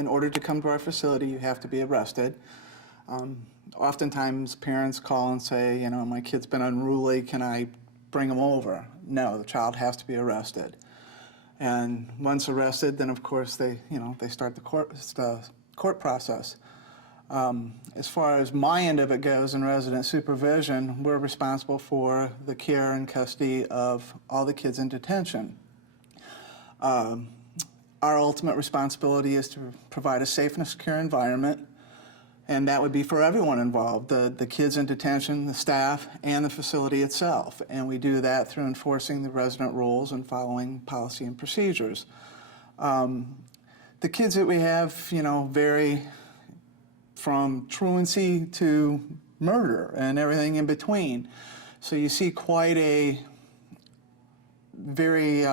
in order to come to our facility, you have to be arrested. Oftentimes, parents call and say, you know, my kid's been unruly, can I bring him over? No, the child has to be arrested. And once arrested, then of course they start the court process. As far as my end of it goes in resident supervision, we're responsible for the care and custody of all the kids in detention. Our ultimate responsibility is to provide a safe and secure environment, and that would be for everyone involved, the kids in detention, the staff, and the facility itself. And we do that through enforcing the resident rules and following policy and procedures. The kids that we have, you know, vary from truancy to murder and everything in between. So you see quite a very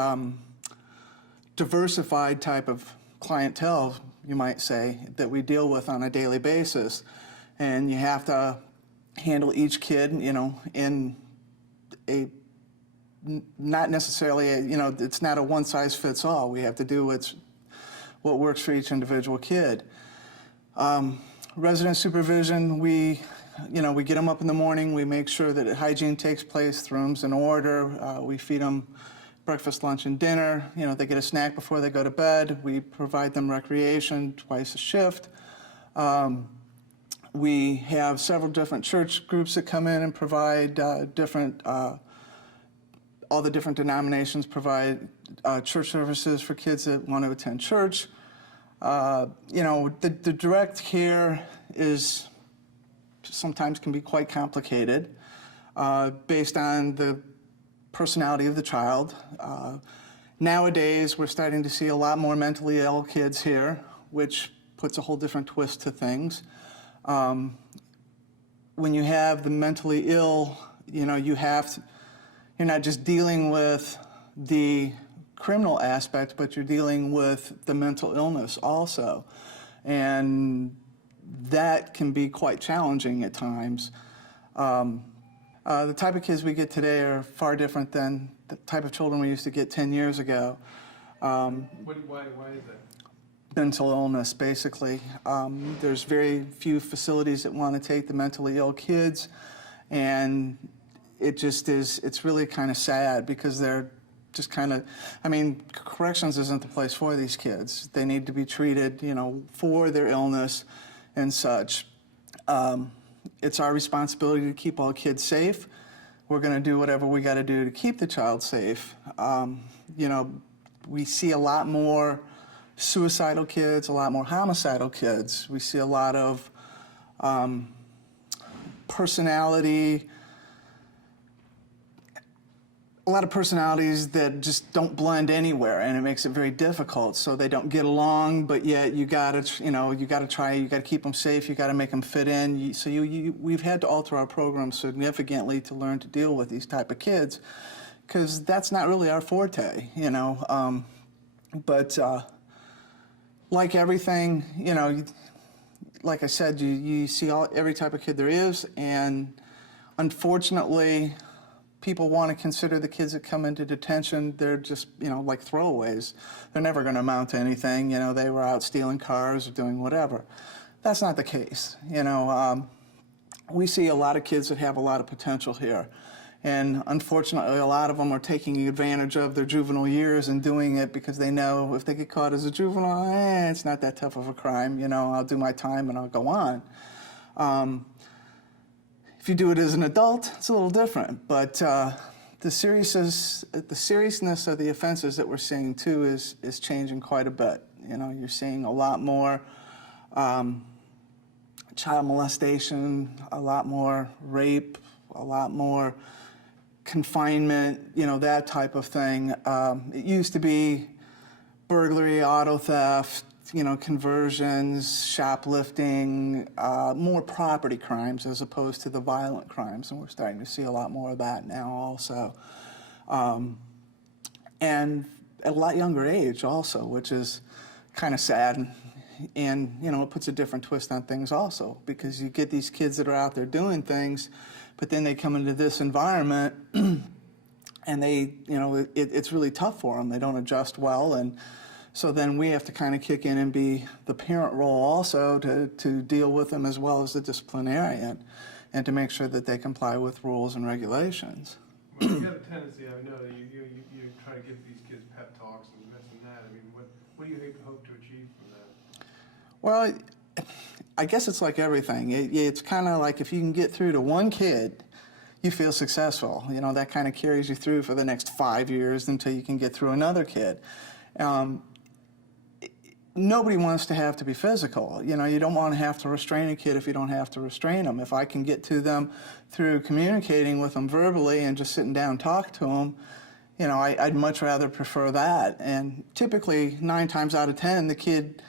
diversified type of clientele, you might say, that we deal with on a daily basis. And you have to handle each kid, you know, in a, not necessarily, you know, it's not a one-size-fits-all. We have to do what works for each individual kid. Resident supervision, we get them up in the morning, we make sure that hygiene takes place, the room's in order, we feed them breakfast, lunch, and dinner. You know, they get a snack before they go to bed. We provide them recreation twice a shift. We have several different church groups that come in and provide all the different denominations provide church services for kids that want to attend church. You know, the direct care is sometimes can be quite complicated based on the personality of the child. Nowadays, we're starting to see a lot more mentally ill kids here, which puts a whole different twist to things. When you have the mentally ill, you know, you're not just dealing with the criminal aspect, but you're dealing with the mental illness also. And that can be quite challenging at times. The type of kids we get today are far different than the type of children we used to get 10 years ago. Why is that? Mental illness, basically. There's very few facilities that want to take the mentally ill kids, and it's really kind of sad because they're just kind of, I mean, corrections isn't the place for these kids. They need to be treated, you know, for their illness and such. It's our responsibility to keep all kids safe. We're going to do whatever we got to do to keep the child safe. You know, we see a lot more suicidal kids, a lot more homicidal kids. We see a lot of personalities that just don't blend anywhere, and it makes it very difficult. So they don't get along, but yet you gotta try, you gotta keep them safe, you gotta make them fit in. We've had to alter our program significantly to learn to deal with these type of kids, because that's not really our forte, you know. But like everything, you know, like I said, you see every type of kid there is, and unfortunately, people want to consider the kids that come into detention, they're just, you know, like throwaways. They're never going to amount to anything. You know, they were out stealing cars or doing whatever. That's not the case. You know, we see a lot of kids that have a lot of potential here. And unfortunately, a lot of them are taking advantage of their juvenile years and doing it because they know if they get caught as a juvenile, it's not that tough of a crime. You know, I'll do my time and I'll go on. If you do it as an adult, it's a little different, but the seriousness of the offenses that we're seeing too is changing quite a bit. You know, you're seeing a lot more child molestation, a lot more rape, a lot more confinement, you know, that type of thing. It used to be burglary, auto theft, you know, conversions, shoplifting, more property crimes as opposed to the violent crimes, and we're starting to see a lot more of that now also. And at a lot younger age also, which is kind of sad, and you know, it puts a different twist on things also, because you get these kids that are out there doing things, but then they come into this environment and they, you know, it's really tough for them. They don't adjust well, and So then we have to kind of kick in and be the parent role also to deal with them as well as the disciplinarian and to make sure that they comply with rules and regulations. Well, you have a tendency, I know, that you try to give these kids pep talks and this and that. I mean, what do you hope to achieve from that? Well, I guess it's like everything. It's kind of like if you can get through to one kid, you feel successful. You know, that kind of carries you through for the next 5 years until you can get through another kid. Nobody wants to have to be physical. You know, you don't want to have to restrain a kid if you don't have to restrain them. If I can get to them through communicating with them verbally and just sitting down and talk to them, you know, I'd much rather prefer that. And typically, 9 times out of 10, the kid,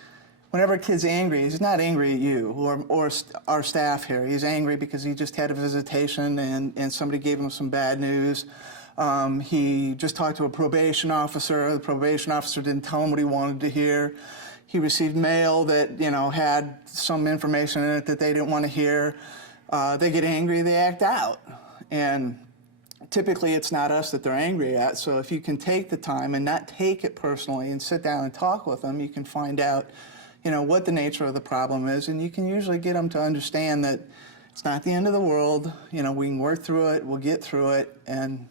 whenever a kid's angry, he's not angry at you or our staff here. He's angry because he just had a visitation and somebody gave him some bad news. He just talked to a probation officer. The probation officer didn't tell him what he wanted to hear. He received mail that, you know, had some information in it that they didn't want to hear. They get angry, they act out. And typically it's not us that they're angry at. So if you can take the time and not take it personally and sit down and talk with them, you can find out, you know, what the nature of the problem is. And you can usually get them to understand that it's not the end of the world. You know, we can work through it, we'll get through it, and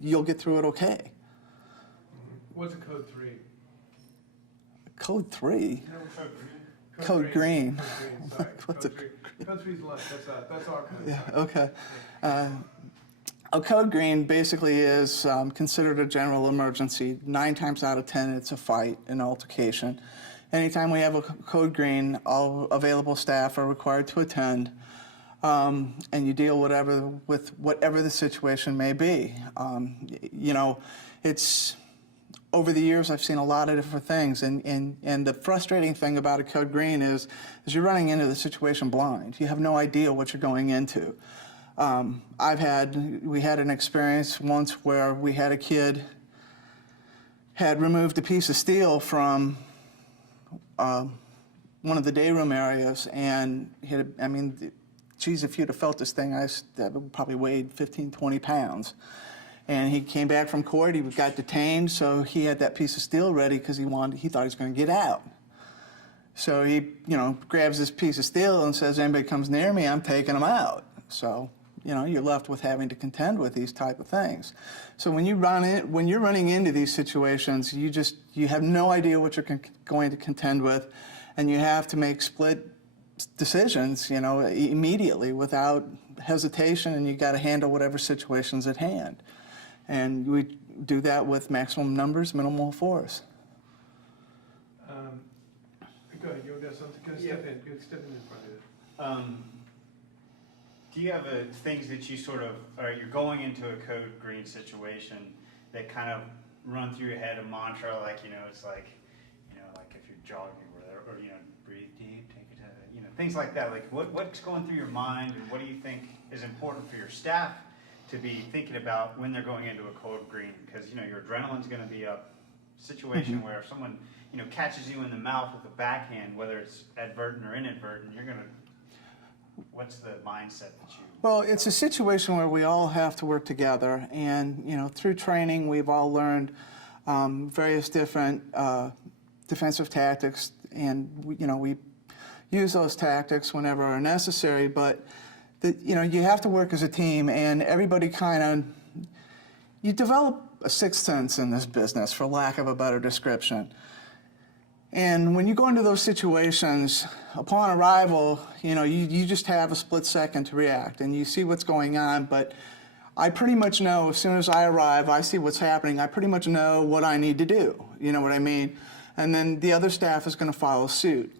you'll get through it okay. What's a code 3? Code 3? No, Code green. Code green, sorry. What's Code 3. Code 3 is lunch. That's our code. Yeah, okay. A code green basically is considered a general emergency. 9 times out of 10, it's a fight, an altercation. Anytime we have a code green, all available staff are required to attend, and you deal with whatever the situation may be. You know, it's over the years I've seen a lot of different things, and the frustrating thing about a code green is you're running into the situation blind. You have no idea what you're going into. We had an experience once where we had a kid had removed a piece of steel from one of the day room areas, and I mean, geez, if you'd have felt this thing, that probably weighed 15, 20 pounds. And he came back from court, he got detained, so he had that piece of steel ready because he thought he was going to get out. So he, you know, grabs this piece of steel and says, anybody comes near me, I'm taking him out. So, you know, you're left with having to contend with these type of things. So when you're running into these situations, you have no idea what you're going to contend with, and you have to make split decisions, you know, immediately without hesitation, and you got to handle whatever situation's at hand. And we do that with maximum numbers, minimal force. Go ahead, you got something? Go step in front of it. Do you have things that you sort of, or you're going into a code green situation that kind of run through your head a mantra, like, you know, it's like, you know, like if you're jogging or you know, breathe deep, take it, you know, things like that. Like what's going through your mind, and what do you think is important for your staff to be thinking about when they're going into a code green? Because, you know, your adrenaline's going to be up. Situation where if someone, you know, catches you in the mouth with a backhand, whether it's advertent or inadvertent, you're going to, what's the mindset that you... Well, it's a situation where we all have to work together, and, you know, through training we've all learned various different defensive tactics, and we use those tactics whenever are necessary, but you know, you have to work as a team, and everybody you develop a sixth sense in this business, for lack of a better description. And when you go into those situations, upon arrival, you know, you just have a split second to react, and you see what's going on, but I pretty much know as soon as I arrive, I see what's happening, I pretty much know what I need to do, you know what I mean? And then the other staff is going to follow suit.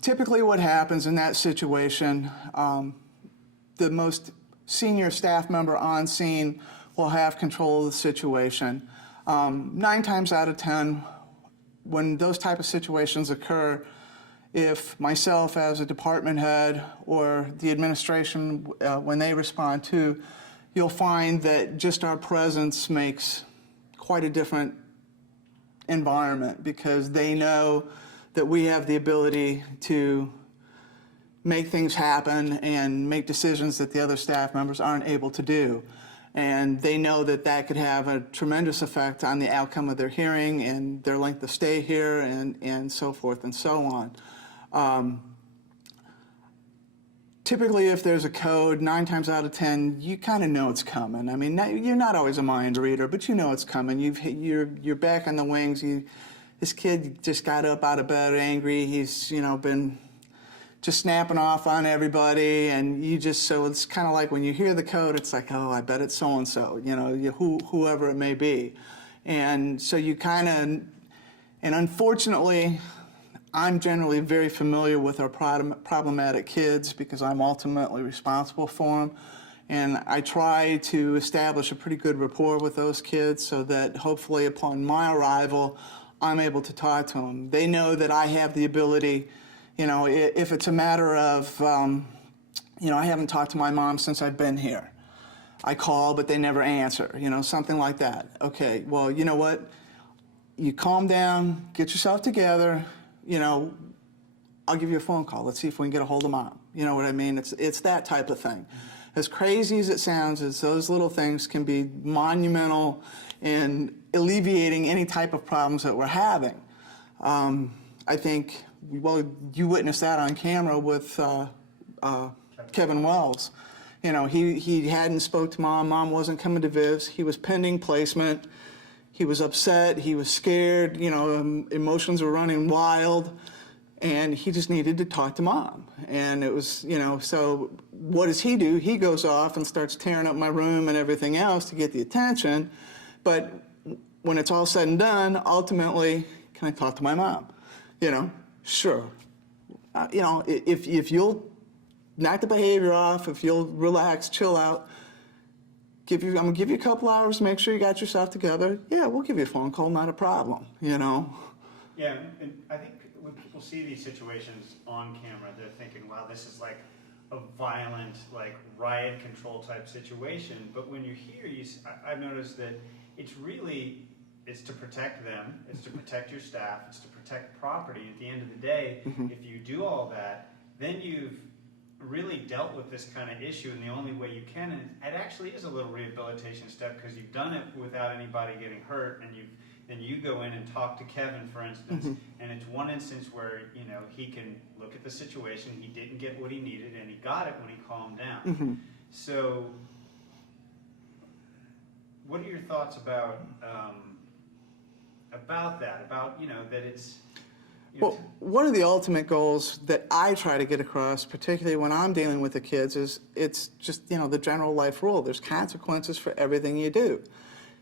Typically what happens in that situation, the most senior staff member on scene will have control of the situation. 9 times out of 10, when those type of situations occur, if myself as a department head or the administration, when they respond to, you'll find that just our presence makes quite a different environment, because they know that we have the ability to make things happen and make decisions that the other staff members aren't able to do. And they know that that could have a tremendous effect on the outcome of their hearing and their length of stay here and so forth and so on. Typically, if there's a code, 9 times out of 10, you kind of know it's coming. I mean, you're not always a mind reader, but you know it's coming. You're back on the wings. This kid just got up out of bed angry. He's, been just snapping off on everybody, and so it's kind of like when you hear the code, it's like, oh, I bet it's so-and-so, whoever it may be. And so you and unfortunately, I'm generally very familiar with our problematic kids because I'm ultimately responsible for them. And I try to establish a pretty good rapport with those kids so that hopefully upon my arrival, I'm able to talk to them. They know that I have the ability, if it's a matter of, I haven't talked to my mom since I've been here. I call, but they never answer, something like that. Okay, well, you know what? You calm down, get yourself together, I'll give you a phone call. Let's see if we can get a hold of mom. You know what I mean? It's that type of thing. As crazy as it sounds, those little things can be monumental in alleviating any type of problems that we're having. I think, well, you witnessed that on camera with Kevin Wells. He hadn't spoke to mom. Mom wasn't coming to Viv's. He was pending placement. He was upset. He was scared. Emotions were running wild. And he just needed to talk to mom. And it was, so what does he do? He goes off and starts tearing up my room and everything else to get the attention. But when it's all said and done, ultimately, can I talk to my mom? Sure. If you'll knock the behavior off, if you'll relax, chill out, I'm gonna give you a couple hours, make sure you got yourself together. Yeah, we'll give you a phone call, not a problem, Yeah, and I think when people see these situations on camera, they're thinking, wow, this is like a violent, like riot control type situation. But when you're here, I've noticed that it's to protect them, it's to protect your staff, it's to protect property. At the end of the day, if you do all that, then you've really dealt with this kind of issue in the only way you can, and it actually is a little rehabilitation step because you've done it without anybody getting hurt, and then you go in and talk to Kevin, for instance, and it's one instance where he can look at the situation, he didn't get what he needed, and he got it when he calmed down. So what are your thoughts about that, that it's well, one of the ultimate goals that I try to get across, particularly when I'm dealing with the kids, is it's just, the general life rule. There's consequences for everything you do.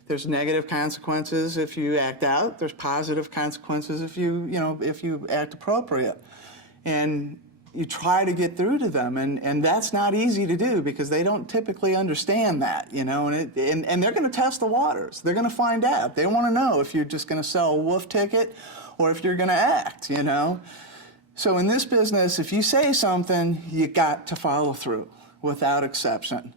There's negative consequences if you act out. There's positive consequences if you act appropriate. And you try to get through to them, and that's not easy to do because they don't typically understand that, and they're going to test the waters. They're going to find out. They want to know if you're just going to sell a wolf ticket or if you're going to act, So in this business, if you say something, you got to follow through without exception.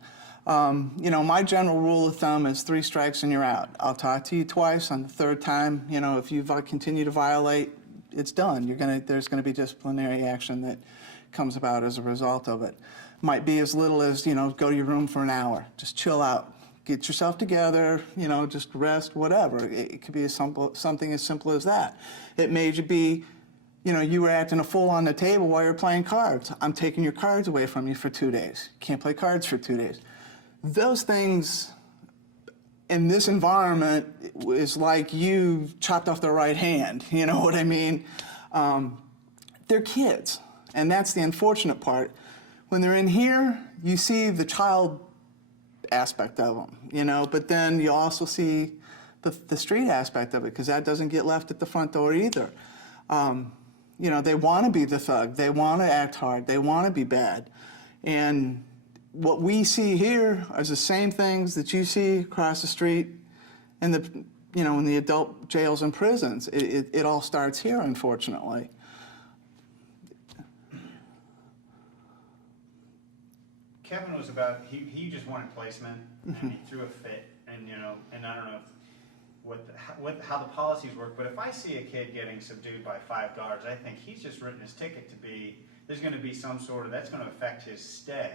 My general rule of thumb is 3 strikes and you're out. I'll talk to you twice. On the 3rd time, if you continue to violate, it's done. There's going to be disciplinary action that comes about as a result of it. Might be as little as, go to your room for an hour. Just chill out. Get yourself together, just rest, whatever. It could be something as simple as that. It may be, you were acting a fool on the table while you're playing cards. I'm taking your cards away from you for 2 days. Can't play cards for 2 days. Those things in this environment is like you chopped off their right hand, you know what I mean? They're kids, and that's the unfortunate part. When they're in here, you see the child aspect of them, but then you also see the street aspect of it because that doesn't get left at the front door either. They want to be the thug. They want to act hard. They want to be bad. And what we see here are the same things that you see across the street in the adult jails and prisons. It all starts here, unfortunately. Kevin was he just wanted placement, and he threw a fit, and I don't know how the policies work, but if I see a kid getting subdued by 5 guards, I think he's just written his ticket to be, there's going to be some sort of, that's going to affect his stay.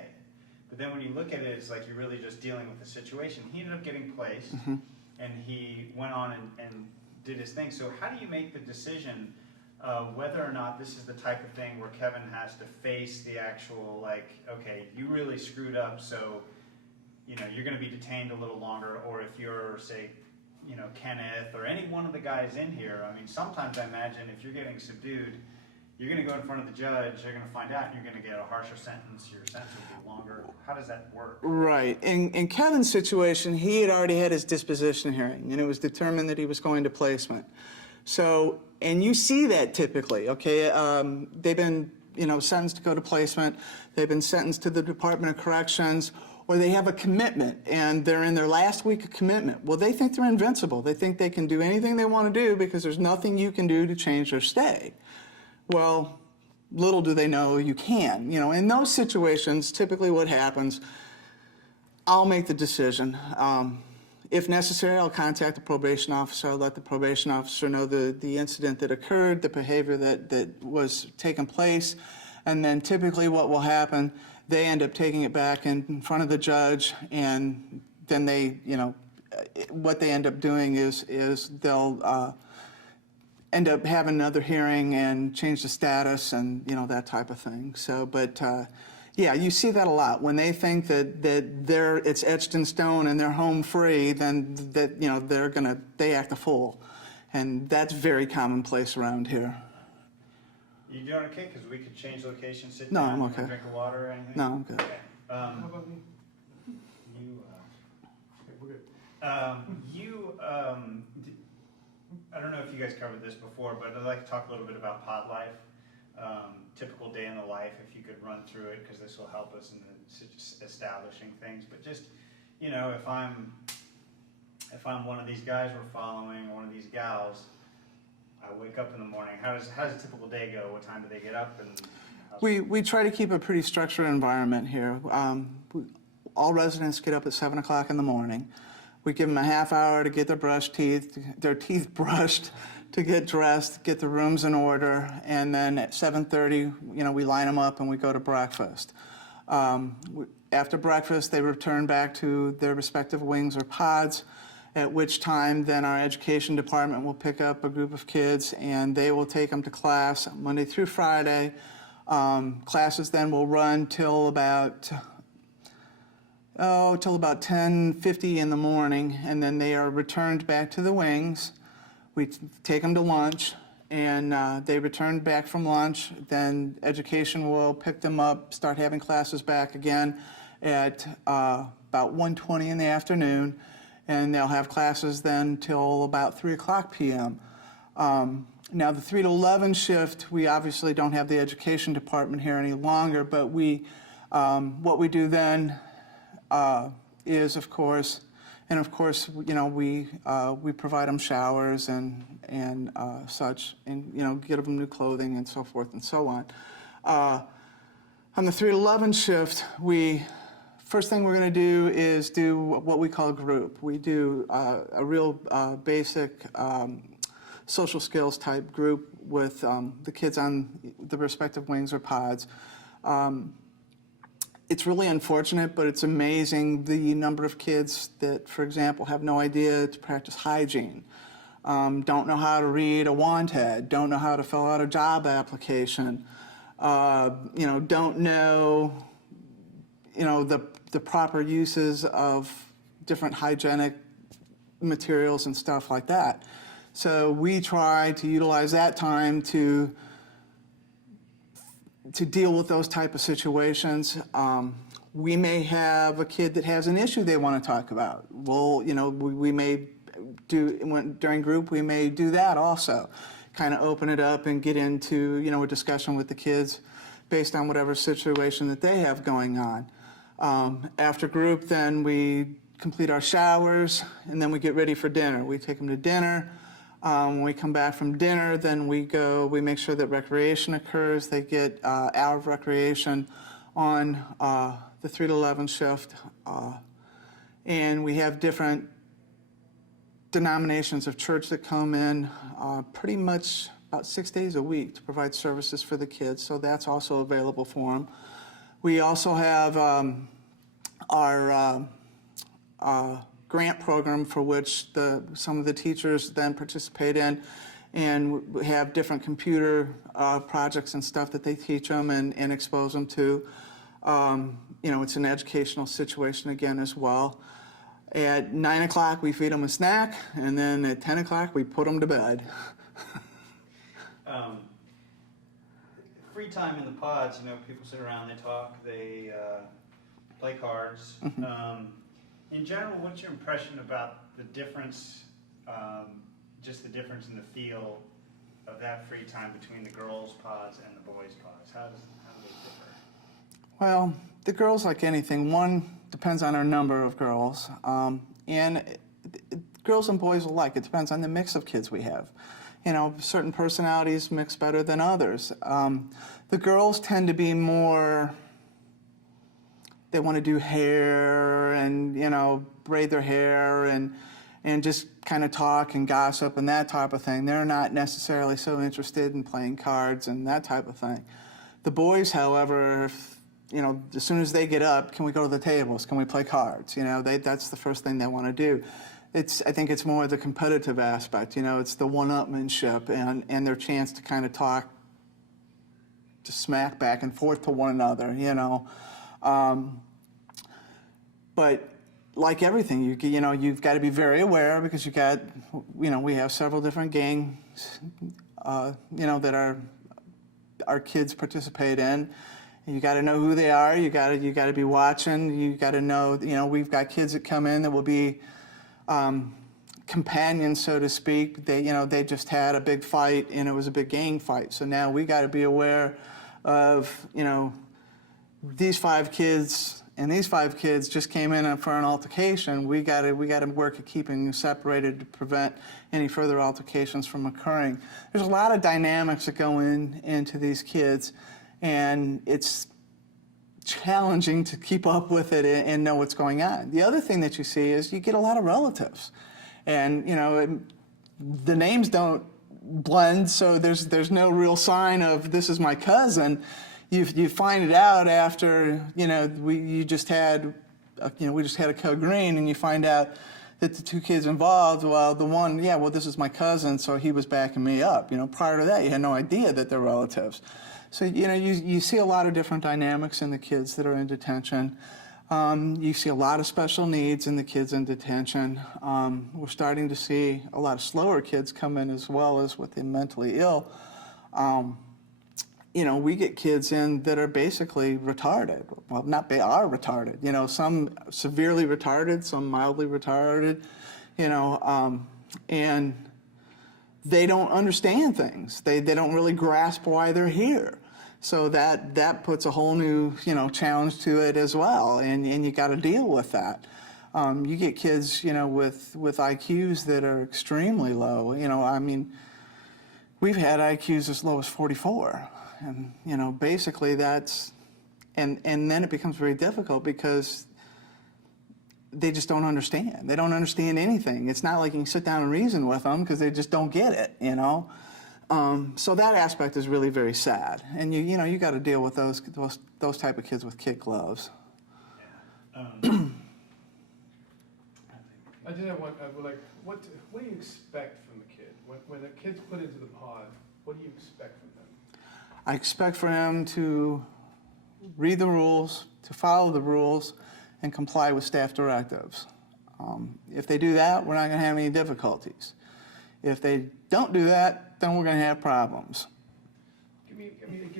But then when you look at it, it's like you're really just dealing with the situation. He ended up getting placed, and he went on and did his thing. So how do you make the decision whether or not this is the type of thing where Kevin has to face the actual, like, okay, you really screwed up, so, you know, you're going to be detained a little longer, or if you're, say, you know, Kenneth or any one of the guys in here, I mean, sometimes I imagine if you're getting subdued, you're going to go in front of the judge, they're going to find out, and you're going to get a harsher sentence, your sentence will be longer. How does that work? Right. In Kevin's situation, he had already had his disposition hearing, and it was determined that he was going to placement. So, and you see that typically, okay? They've been, you know, sentenced to go to placement. They've been sentenced to the Department of Corrections, or they have a commitment, and they're in their last week of commitment. Well, they think they're invincible. They think they can do anything they want to do because there's nothing you can do to change their stay. Well, little do they know you can. You know, in those situations, typically what happens, I'll make the decision. If necessary, I'll contact the probation officer. I'll let the probation officer know the incident that occurred, the behavior that was taking place, and then typically what will happen, they end up taking it back in front of the judge, and then they, you know, what they end up doing is they'll end up having another hearing and change the status and, you know, that type of thing. So, but yeah, you see that a lot. When they think that it's etched in stone and they're home free, then that, you know, they act a fool. And that's very commonplace around here. You doing okay? Because we could change location, sit No, down, I'm want okay. a drink of water or anything? No, I'm good. Okay. How about me? You, Okay, we're good. I don't know if you guys covered this before, but I'd like to talk a little bit about pod life. Typical day in the life, if you could run through it, because this will help us in establishing things. But just, you know, if I'm one of these guys we're following, one of these gals, I wake up in the morning. How does a typical day go? What time do they get up? And We try to keep a pretty structured environment here. All residents get up at 7 o'clock in the morning. We give them a half hour to get their teeth brushed, to get dressed, get the rooms in order, and then at 7:30, you know, we line them up and we go to breakfast. After breakfast, they return back to their respective wings or pods, at which time then our education department will pick up a group of kids and they will take them to class Monday through Friday. Classes then will run till about 10:50 in the morning, and then they are returned back to the wings. We take them to lunch, and they return back from lunch. Then education will pick them up, start having classes back again at about 1:20 in the afternoon, and they'll have classes then till about 3 o'clock p.m. Now, the 3 to 11 shift, we obviously don't have the education department here any longer, but what we do then is, of course, you know, we provide them showers and such, and, you know, get them new clothing and so forth and so on. On the 3 to 11 shift, first thing we're going to do is do what we call a group. We do a real basic social skills type group with the kids on the respective wings or pods. It's really unfortunate, but it's amazing the number of kids that, for example, have no idea to practice hygiene, don't know how to read a wanted, don't know how to fill out a job application, you know, don't know, you know, the proper uses of different hygienic materials and stuff like that. So we try to utilize that time to deal with those type of situations. We may have a kid that has an issue they want to talk about. Well, you know, we may during group, we may do that also. Kind of open it up and get into, you know, a discussion with the kids based on whatever situation that they have going on. After group, then we complete our showers, and then we get ready for dinner. We take them to dinner. When we come back from dinner, then we make sure that recreation occurs. They get an hour of recreation on the 3 to 11 shift. And we have different denominations of church that come in pretty much about 6 days a week to provide services for the kids. So that's also available for them. We also have our grant program for which some of the teachers then participate in, and we have different computer projects and stuff that they teach them and expose them to. It's an educational situation again as well. At 9 o'clock, we feed them a snack, and then at 10 o'clock, we put them to bed. Free time in the pods, people sit around, they talk, they play cards. In general, what's your impression about the difference, just the difference in the feel of that free time between the girls' pods and the boys' pods? How do they differ? Well, the girls, like anything, one depends on our number of girls, and girls and boys alike. It depends on the mix of kids we have. Certain personalities mix better than others. The girls tend to be more, they want to do hair and, braid their hair and just kind of talk and gossip and that type of thing. They're not necessarily so interested in playing cards and that type of thing. The boys, however, as soon as they get up, can we go to the tables? Can we play cards? That's the first thing they want to do. I think it's more the competitive aspect, it's the one-upmanship and their chance to kind of talk, to smack back and forth to one another, But like everything, you've got to be very aware because we have several different gangs, that our kids participate in. You got to know who they are. You got to be watching. You got to know. We've got kids that come in that will be companions, so to speak. They just had a big fight and it was a big gang fight. So now we got to be aware of these 5 kids and these 5 kids just came in for an altercation. We got to work at keeping them separated to prevent any further altercations from occurring. There's a lot of dynamics that go into these kids, and it's challenging to keep up with it and know what's going on. The other thing that you see is you get a lot of relatives, and the names don't blend, so there's no real sign of this is my cousin. You find it out after we just had a code green, and you find out that the 2 kids involved, well, the one, this is my cousin, so he was backing me up. Prior to that, you had no idea that they're relatives. So, you see a lot of different dynamics in the kids that are in detention. You see a lot of special needs in the kids in detention. We're starting to see a lot of slower kids come in as well as with the mentally ill. We get kids in that are basically retarded. Well, are retarded. Some severely retarded, some mildly retarded, and they don't understand things. They don't really grasp why they're here. So that puts a whole new, challenge to it as well, and you got to deal with that. You get kids, with IQs that are extremely low. We've had IQs as low as 44, and basically that's, and then it becomes very difficult because they just don't understand. They don't understand anything. It's not like you can sit down and reason with them because they just don't get it. So that aspect is really very sad, and you got to deal with those type of kids with kid gloves. I just have one. What do you expect from the kid when a kid's put into the pod? What do you expect from them? I expect for him to read the rules, to follow the rules, and comply with staff directives. If they do that, we're not going to have any difficulties. If they don't do that, then we're going to have problems. Give me even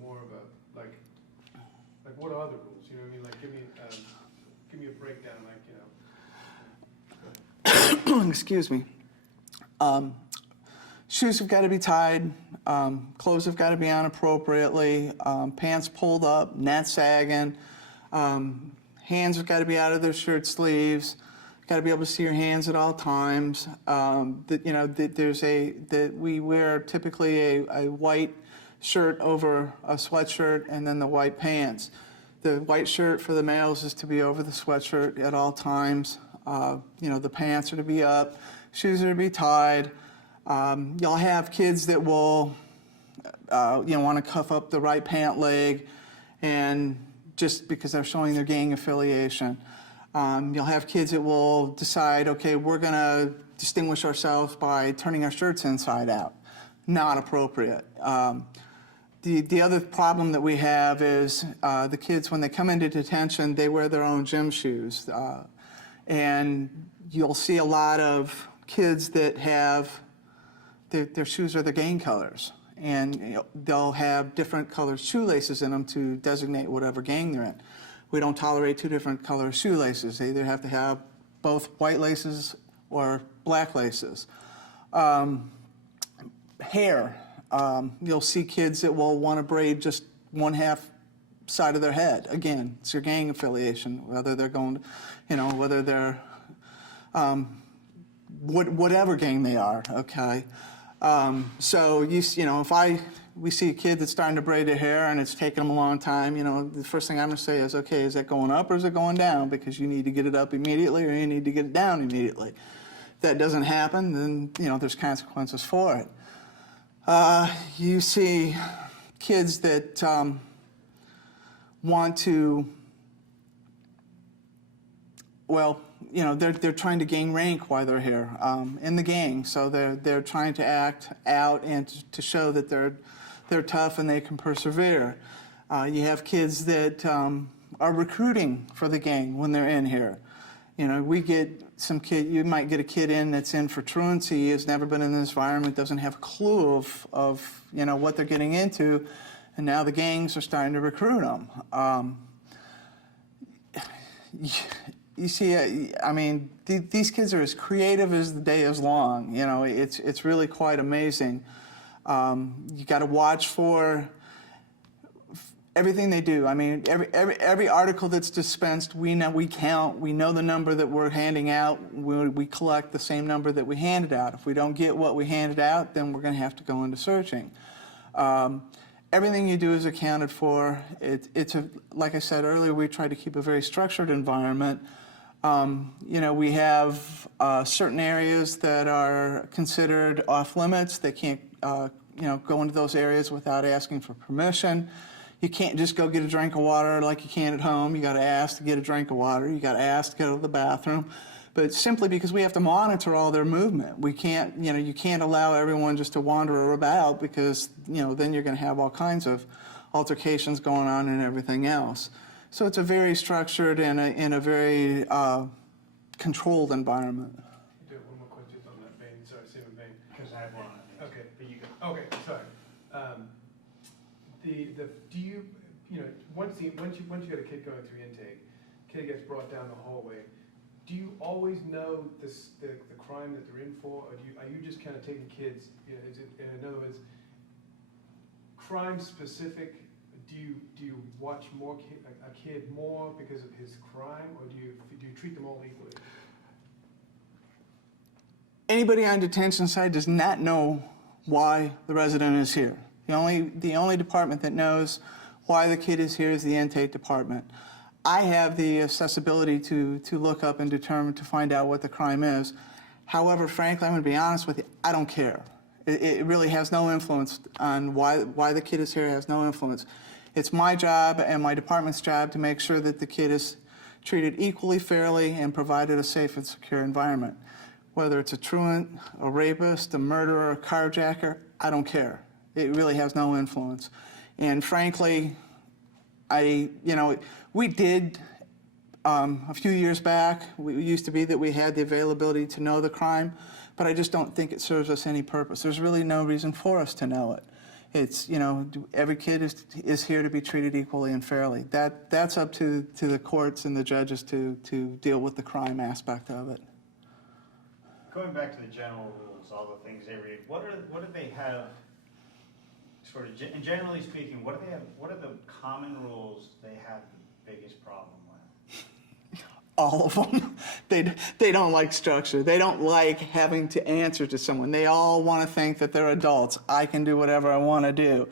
more of a like what are the rules? You know what I mean? Like give me a breakdown. Excuse me. Shoes have got to be tied. Clothes have got to be on appropriately. Pants pulled up, not sagging. Hands have got to be out of their shirt sleeves. Got to be able to see your hands at all times. We wear typically a white shirt over a sweatshirt, and then the white pants. The white shirt for the males is to be over the sweatshirt at all times. The pants are to be up, shoes are to be tied. You'll have kids that will, want to cuff up the right pant leg, and just because they're showing their gang affiliation. You'll have kids that will decide, okay, we're going to distinguish ourselves by turning our shirts inside out. Not appropriate. The other problem that we have is the kids, when they come into detention, they wear their own gym shoes. And you'll see a lot of kids that have their shoes are the gang colors. And they'll have different colored shoelaces in them to designate whatever gang they're in. We don't tolerate two different color shoelaces. They either have to have both white laces or black laces. Hair. You'll see kids that will want to braid just one half side of their head. Again, it's your gang affiliation, whether they're going, whether they're whatever gang they are. Okay, so if we see a kid that's starting to braid their hair and it's taking them a long time, the first thing I'm going to say is, okay, is that going up or is it going down? Because you need to get it up immediately or you need to get it down immediately. If that doesn't happen, then there's consequences for it. You see kids that want to, they're trying to gain rank while they're here in the gang. So they're trying to act out and to show that they're tough and they can persevere. You have kids that are recruiting for the gang when they're in here. We get some kid. You might get a kid in that's in for truancy. Has never been in this environment. Doesn't have a clue of what they're getting into, and now the gangs are starting to recruit them. You see, these kids are as creative as the day is long. It's really quite amazing. You got to watch for everything they do. Every article that's dispensed, we count. We know the number that we're handing out. We collect the same number that we handed out. If we don't get what we handed out, then we're going to have to go into searching. Everything you do is accounted for. Like I said earlier, we try to keep a very structured environment. We have certain areas that are considered off limits. They can't, go into those areas without asking for permission. You can't just go get a drink of water like you can at home. You got to ask to get a drink of water. You got to ask to go to the bathroom. But simply because we have to monitor all their movement, we can't, you can't allow everyone just to wander about because, then you're going to have all kinds of altercations going on and everything else. So it's a very structured and in a very controlled environment. Do one more question on that vein. Sorry, same vein. Because I have one. Okay. But you go. Okay, sorry. Do you once you get a kid going through intake, kid gets brought down the hallway. Do you always know the crime that they're in for, or are you just kind of taking kids? Is it, in other words, crime specific? Do you watch a kid more because of his crime, or do you treat them all equally? Anybody on detention side does not know why the resident is here. The only department that knows why the kid is here is the intake department. I have the accessibility to look up and determine to find out what the crime is. However, frankly, I'm going to be honest with you, I don't care. It really has no influence on why the kid is here. It has no influence. It's my job and my department's job to make sure that the kid is treated equally, fairly, and provided a safe and secure environment. Whether it's a truant, a rapist, a murderer, a carjacker, I don't care. It really has no influence. And frankly, we did a few years back, we used to be that we had the availability to know the crime, but I just don't think it serves us any purpose. There's really no reason for us to know it. It's, every kid is here to be treated equally and fairly. That's up to the courts and the judges to deal with the crime aspect of it. Going back to the general rules, all the things they read, what do they have, sort of, and generally speaking, what are the common rules they have the biggest problem with? All of them. They don't like structure. They don't like having to answer to someone. They all want to think that they're adults. I can do whatever I want to do.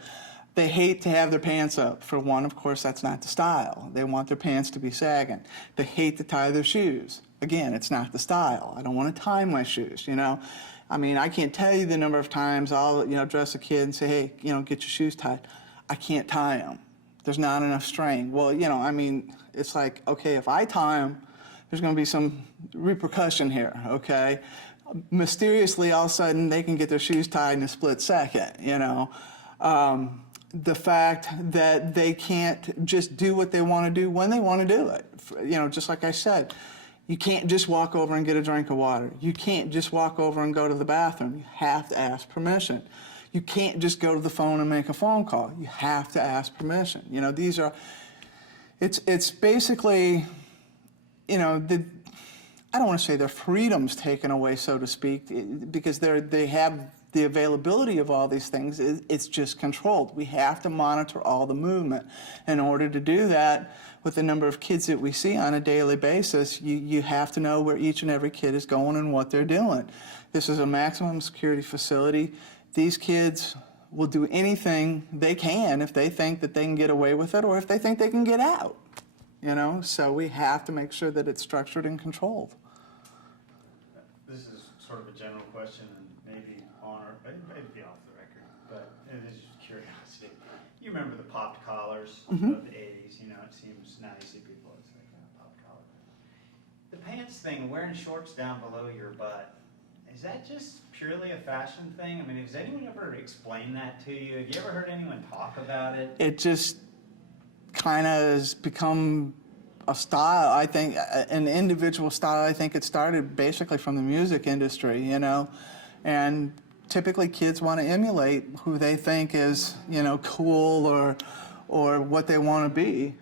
They hate to have their pants up. For one, of course, that's not the style. They want their pants to be sagging. They hate to tie their shoes. Again, it's not the style. I don't want to tie my shoes, I can't tell you the number of times I'll, dress a kid and say, hey, get your shoes tied. I can't tie them. there's not enough strain. Well, you know, I mean, it's like, okay, if I tie them, there's going to be some repercussion here, okay? Mysteriously, all of a sudden, they can get their shoes tied in a split second, you know? The fact that they can't just do what they want to do when they want to do it. You know, just like I said, you can't just walk over and get a drink of water. You can't just walk over and go to the bathroom. You have to ask permission. You can't just go to the phone and make a phone call. You have to ask permission. You know, these are, it's basically, you know, I don't want to say their freedom's taken away, so to speak, because they have the availability of all these things. It's just controlled. We have to monitor all the movement. In order to do that, with the number of kids that we see on a daily basis, you have to know where each and every kid is going and what they're doing. This is a maximum security facility. These kids will do anything they can if they think that they can get away with it or if they think they can get out. You know, so we have to make sure that it's structured and controlled. This is sort of a general question and maybe on or maybe off the record, but it is just curiosity. You remember the popped collars of the 80s? You know, it seems now you see people, it's like popped collar. The pants thing, wearing shorts down below your butt, is that just purely a fashion thing? I mean, has anyone ever explained that to you? Have you ever heard anyone talk about it? It just kind of has become a style, I think, an individual style. I think it started basically from the music industry, you know, and typically kids want to emulate who they think is, you know, cool or what they want to be.